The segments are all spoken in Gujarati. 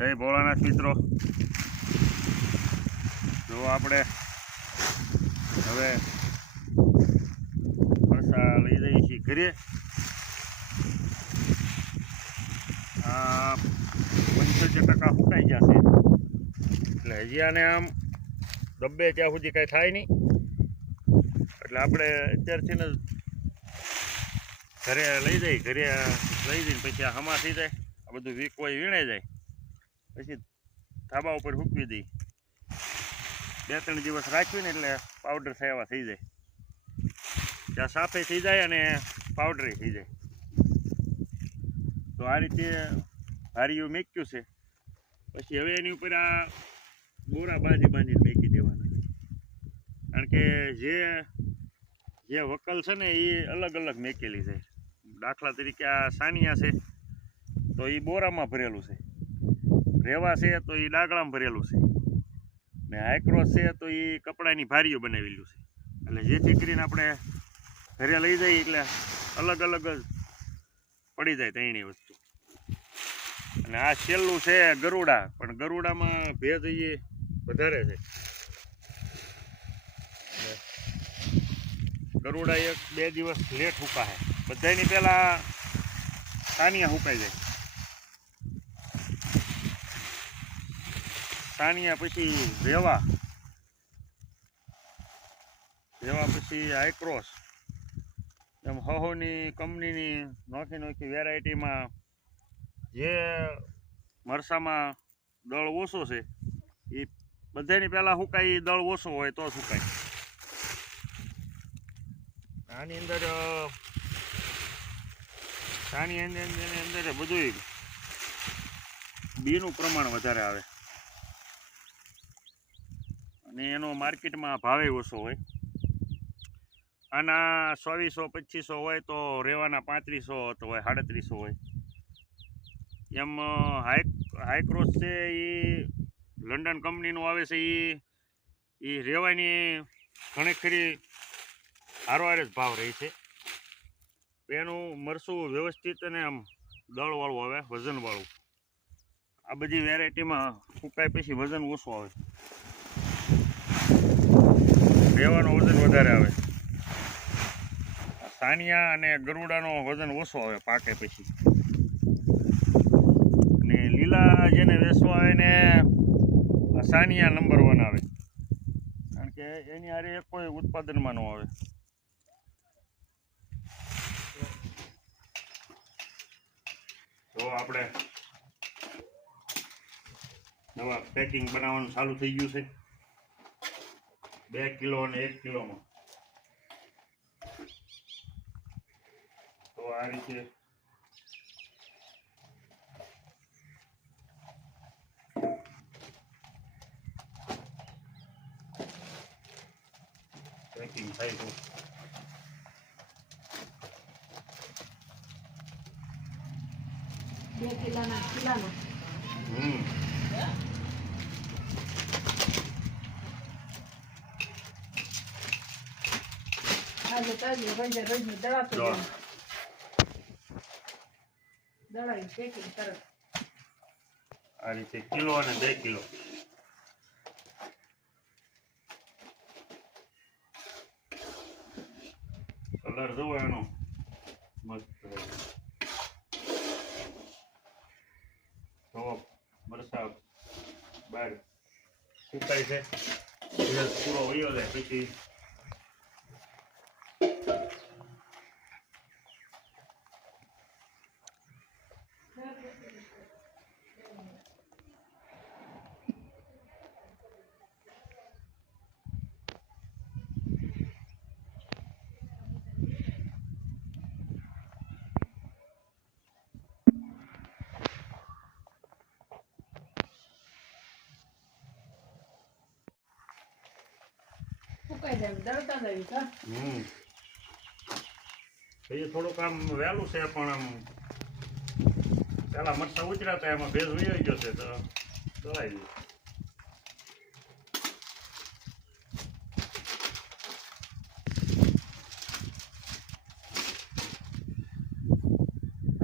જય ભોળાનાથ મિત્રો. જો આપણે હવે પરસા લઈ જઈએ છીએ ઘરે. આ પંચોતેર ટકા ફૂટાઈ જશે એટલે હજી આને આમ ડબ્બે ત્યાં સુધી કાંઈ થાય નહીં. એટલે આપણે અત્યારથી ને ઘરે લઈ જઈ ઘરે લઈ જઈને પછી હમા થઈ જાય. આ બધું વીક હોય વીણે જાય. પછી ધાબા ઉપર સૂકવી દઈ. બે ત્રણ દિવસ રાખ્યું ને એટલે પાવડર થયા થઈ જાય. ત્યાં સાફે થઈ જાય અને પાવડરે થઈ જાય. તો આ રીતે હારીયું મેક્યું છે. પછી હવે એની ઉપર આ બોરા બાંધી બાંધીને મેકી દેવાના. કારણ કે જે જે વકલ છે ને એ અલગ અલગ મેકેલી છે. દાખલા તરીકે આ સાનિયા છે, તો એ બોરામાં ભરેલું છે. રેવા છે તો એ ડાગળામાં ભરેલું છે. ને હાઈક્રોસ છે તો એ કપડાની ભારીઓ બનાવેલું છે. એટલે જેથી કરીને આપણે ઘરે લઈ જઈએ એટલે અલગ અલગ જ પડી જાય ત્રણેય વસ્તુ. અને આ છેલ્લું છે ગરુડા, પણ ગરુડામાં ભેજ એ વધારે છે. ગરુડા એક બે દિવસ લેટ હુકાય. બધાની પહેલાં સાનિયા હુકાઈ જાય. સાનિયા પછી રેવા રેવા પછી હાઈક્રોસ એમ હહોની, કંપનીની નોખી નોખી વેરાયટીમાં જે મરસામાં દળ ઓછો છે એ બધાની પહેલાં સુકાય દળ ઓછો હોય તો સુકાય. આની અંદર આની અંદર એની અંદર બધું બીનું પ્રમાણ વધારે આવે. અને એનો માર્કેટમાં ભાવે ઓછો હોય. આના ચોવીસો, પચીસો હોય તો રેવાના પાંત્રીસો તો હોય સાડત્રીસો હોય. એમ હાઈક હાઈ હાઈક્રોસ છે એ લંડન કંપનીનું આવે છે એ એ રેવાની ઘણી ખરી હારવાર જ ભાવ રહી છે. એનું મરસું વ્યવસ્થિત અને આમ દળવાળું આવે, વજનવાળું. આ બધી વેરાયટીમાં ફૂંકાય પછી વજન ઓછું આવે. રેવાનું વજન વધારે આવે. સાનિયા અને ગરુડાનો વજન ઓછો આવે પાકે પછી. અને લીલા જેને વેચવા આવે ને સાનિયા નંબર વન આવે. કારણ કે એની હારે કોઈ ઉત્પાદનમાં ન આવે. તો આપણે નવા પેકિંગ બનાવવાનું ચાલુ થઈ ગયું છે. બે કિલો અને એક કિલોમાં. તો આ રીતે પેકિંગ થાય છે બે કિલોના કિલોના. હમ. આજે તાજી રોજે રોજની દવા તો જો. દવા પેકિંગ કરો આ રીતે કિલો અને બે કિલો કલર જુઓ એનો મસ્ત તો મરસા બહાર સુકાય છે દિવસ પૂરો વયો જાય પછી હમ. એ થોડુંક આમ વહેલું છે, પણ આમ પેલા મરચા ઉતર્યા એમાં ભેજ વહી ગયો છે, તો ચલાવી દઈએ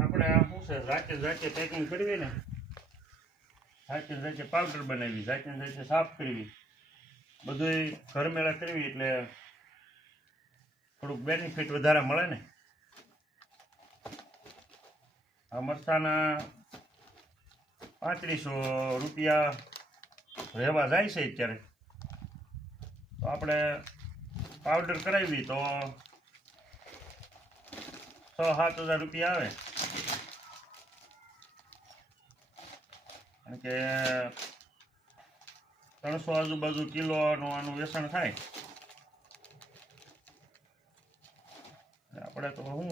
આપણે આ શું છે જાતે પેકિંગ કરવી ને? જાતે જાતે પાવડર બનાવી જાતે જાતે સાફ કરવી. બધું ઘરમેળા કરવી એટલે થોડુંક બેનિફિટ વધારે મળે ને. આ મરચાના પાંત્રીસો રૂપિયા રહેવા જાય છે અત્યારે. તો આપણે પાવડર કરાવી તો છ સાત હજાર રૂપિયા આવે. કારણ કે ત્રણસો આજુબાજુ કિલોનું આનું વેસણ થાય. આપણે તો હું?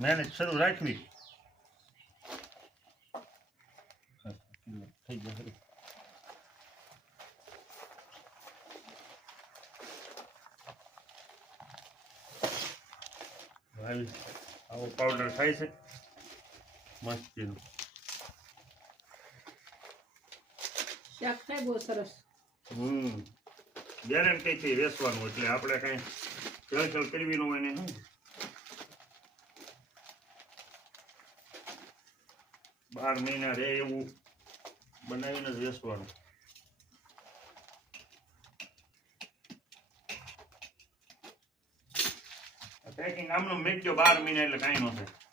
મહેનત શરૂ રાખવી. થઈ આવી આવો પાવડર થાય છે. મસ્તીનું. શાક થાય બહુ સરસ. હમ ગેરંટી ગેરંટીથી વેચવાનું એટલે આપણે કઈ ચળચળ કરવી ન હોય ને બાર મહિના રે એવું બનાવીને જ વેચવાનું. પેકિંગ આમનું મેક્યો બાર મહિના એટલે કાંઈ ન થાય.